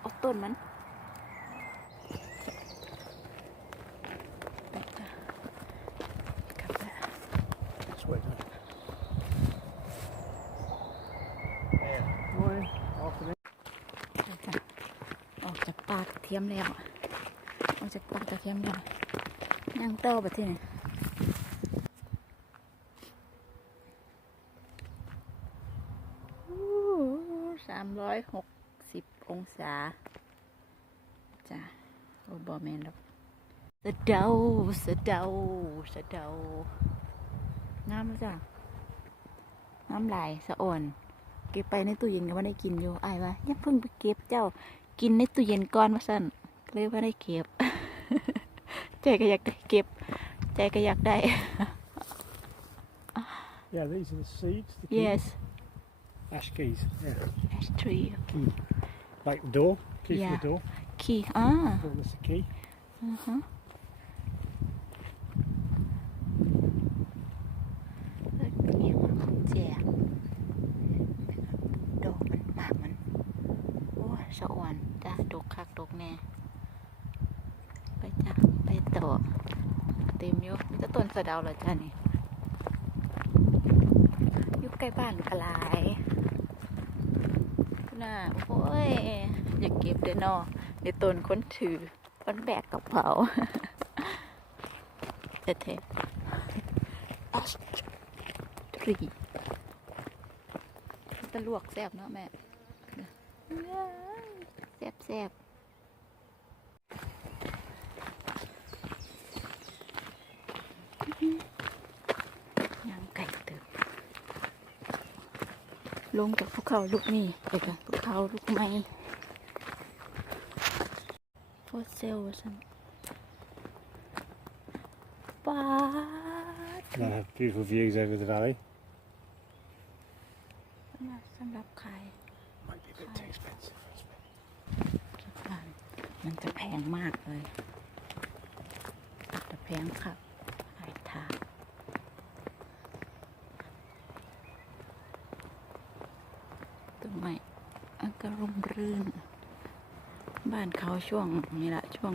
เอาต้นมันไปจ้ะกลับแล้ว Sweet, isn't it? Yeah. Morning. Afternoon. ไปจ้ะออกจากปลากระเทียมแล้ว ออกจากปลากระเทียมแล้วย่างเต้าไปที่ไหนสามร้อยหก สิบองศาจ้ะโอ้บอแมนหรอกสะเดาสะเดาสะเดางามแล้วจ้ะน้ำลายสะอ่อน เก็บไปในตู้เย็นก็ว่าได้กินอยู่อายว่าอย่าเพิ่งไปเก็บเจ้ากินในตู้เย็นก่อนว่าสั่นเลยว่าได้เก็บใจก็อยากได้เก็บ ใจก็อยากได้ Yeah, these are the seeds. The key. yes Ash keys. Yeah. ash tree Key. Like the door. Key Yeah. for the door. key อ่า Call this the key. อือฮะแล้วมีกุญแจดอกมันหมากมันโอ้ยสะอ่อนจ้ะดกคักดกแน่ไปจ้ะไปต่อเต็มอยู่มีแต่ต้นสะเดาเหรอจ้ะนี่อยู่ใกล้บ้านกลายน่าโอ้ย อยากเก็บเด้อเนอในต้นคนถือคนแบกกระเป๋าเท่ๆอัชทรีตะลวกแซ่บเนาะแม่แซ่บแซ่บย่างไก่เติมลงจากภูเขาลูกนี่ไปกับภูเขาลูกไม้โฟส เซลสันปาด And then have beautiful views over the valley. มาสำหรับขาย Might be a bit too expensive for us. but สะพานมันจะแพงมากเลยจะแพงครับหายทางต้นไม้อันก็ร่มรื่น บ้านเขาช่วงนี่แหละช่วง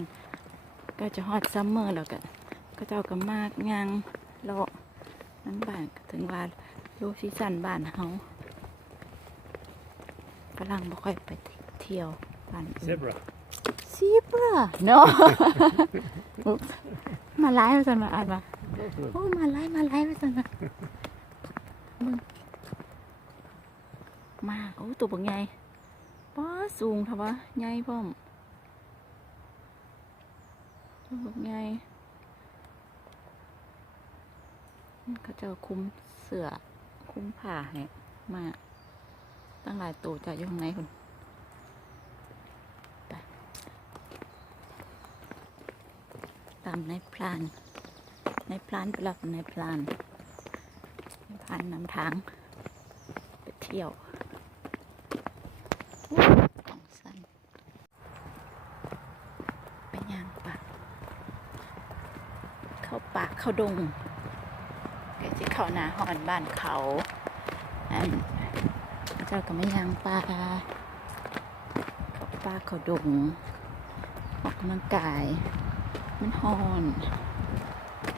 ก็จะฮอตซัมเมอร์แล้วก็ก็เจ้าก็มากยางเลาะนั้นบ้านก็ถึงว่าโลซีซันบ้านเฮากำลังบ่ค่อยไปเที่ยวบ้านอื่น Zebra. ซีบราเนาะมาไล่มาสันมาอ่านมา Lovely. โอ้มาไล่มาไล่มาสันมามึงมาโอ้ตัวบักใหญ่ ป้าสูงทว่าใหญ่พ่อมตัวบักใหญ่เขาจะคุ้มเสือคุ้มผ้าให้มาตั้งหลายตัวจะอยู่ข้างในคุณไปตามในพลาน ในพลานไปรับในพลานในพลานนำทาง ไปเที่ยวอู้ของสั้นไปย่างป่า เขาป่าเข้าดงเดี๋ยวจะเข้าหนาหอนบ้านเขาอันเจ้าก็ไม่ยางปลาเขาปลาเขาดงออกกำลังกาย มันฮอน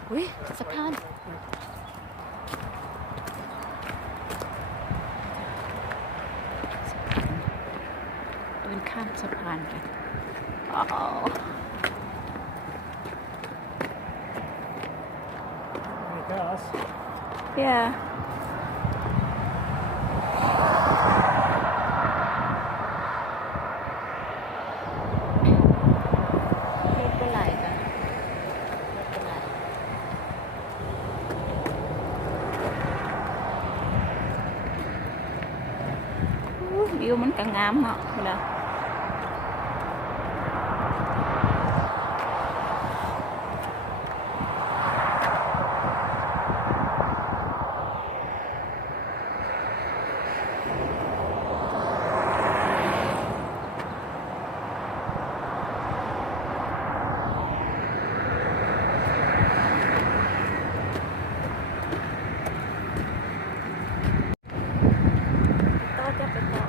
อุ้ยสะพานสะพานเดินข้ามสะพานกันอ๋อ There it goes. เย่รถก็ไหลกันรถก็ไหลอู้วิวมันก็งามเนาะเวลาต่อจะไปต่อ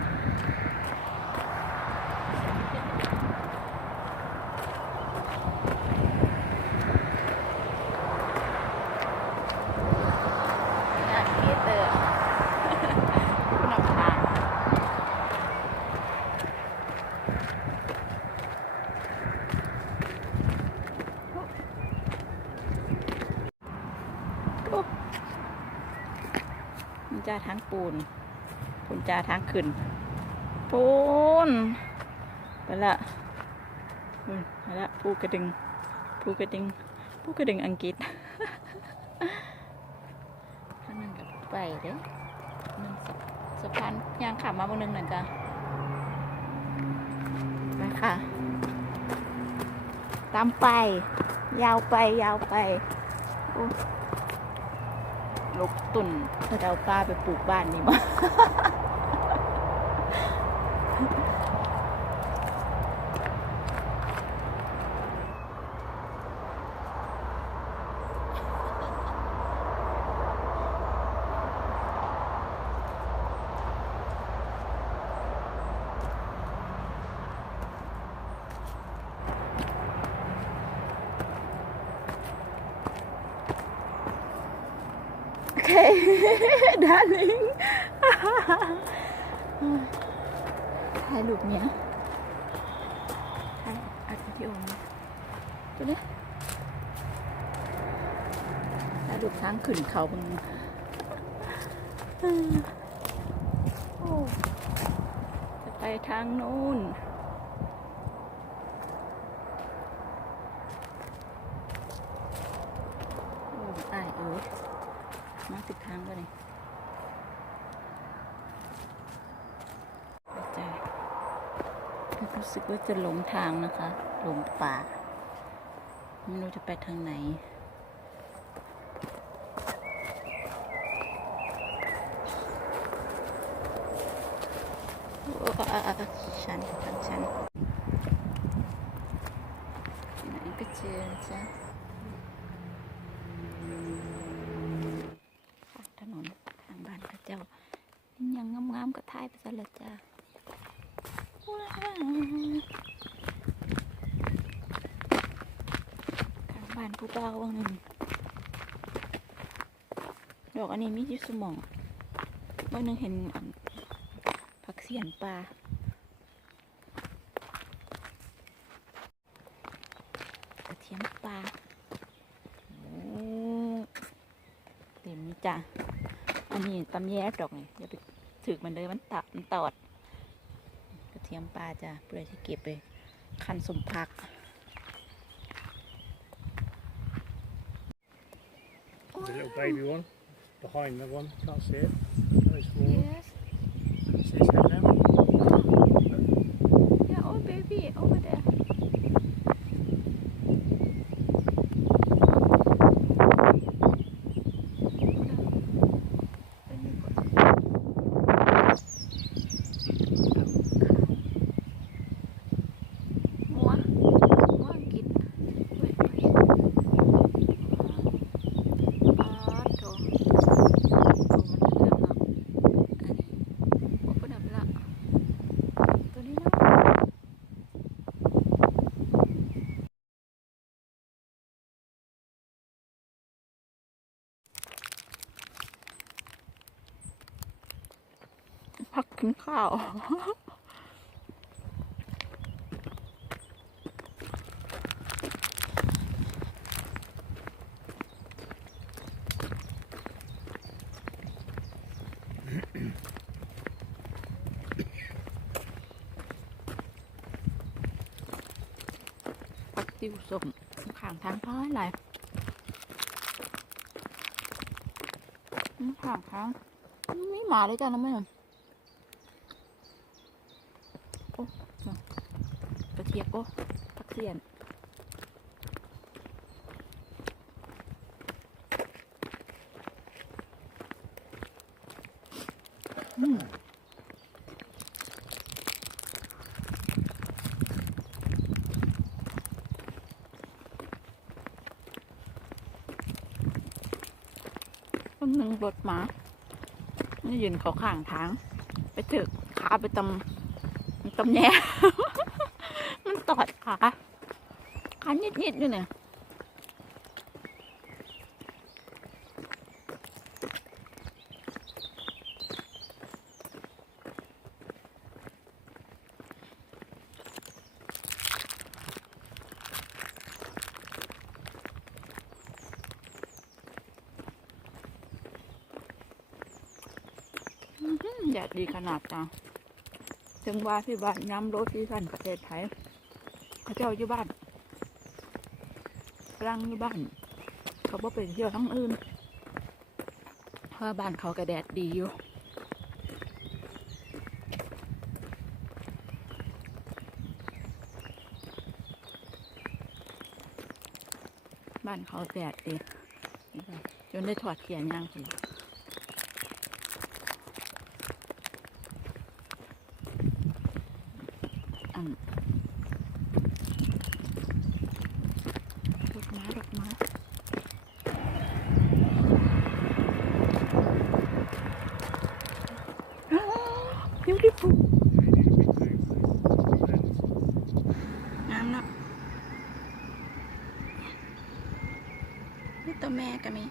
จ้าทางปูนปูนจ้าทางขึ้น ปูน ไปละไปละปูกระดึงปูกระดึงปูกระดึงอังกฤษข้างนั้นกับไปเด้นั่นสะสะพานยางขับมาบนนึงหน่อยจ้ะไปค่ะ ตามไป ยาวไปยาวไปโอ้ ลกตุ่นจะเอาป้าไปปลูกบ้านนี่มั้ง Okay, darling. ถ่ายรูปเนี้ยถ่ายอัดวิดีโอเนี่ยตัวเนี้ยถ่ายรูปทางขึ้นเขาบังโอ้จะไปทางนู้น โอ้ตายเอ้ย มาติดทางก็เลยใจรู้สึกว่าจะหลงทางนะคะ หลงป่า ไม่รู้จะไปทางไหนโอ้ชันทางชันไหนก็เจอจ๊ะ ข้างถนนทางบ้านพระเจ้ายังงามๆก็ถ่าย ไปซะละจ้าว้าวข้างบ้านผู้เบาวังหนึ่งดอกอันนี้มีอยู่สมองวันหนึ่งเห็นผักเสียนปลาเทียมปลาเต็มจ้ะ อันนี้ตำแย่ดอกนี่อย่าไป ถึกมันเลยมันตัดมันตอด กระเทียมปลาจ้ะเปลือยที่เก็บไปคันสมพักโอ้ The little baby one behind the one, กินข้าว ปักติวสมข้างทางพ้อยไรอืมข้างทางไม่มาเลยจ้ะนะแม่โอ้น่ะียมโอ้ผักเสียนอืมคนหนึ่งรถหมานี่ยืนเขาข้างทาง ไปถึกขาไปตำตำแย่มันต ขอดขาขานิดๆอยู่เนี่ยแดดดีขนาดจ้ะถึงว่าที่บ้านน้ำรถที่สั้นประเทศไทย เขาเจ้าอยู่บ้านรังอยู่บ้าน เขาบ่ไปเที่ยวทั้งอื่นเพราะบ้านเขาก็แดดดีอยู่บ้านเขาแดดดีจนได้ถอดเขียนย่างสิอันดอกไม้ดอกไม้ beautiful งามเนาะนี่ตัวแม่ก็มี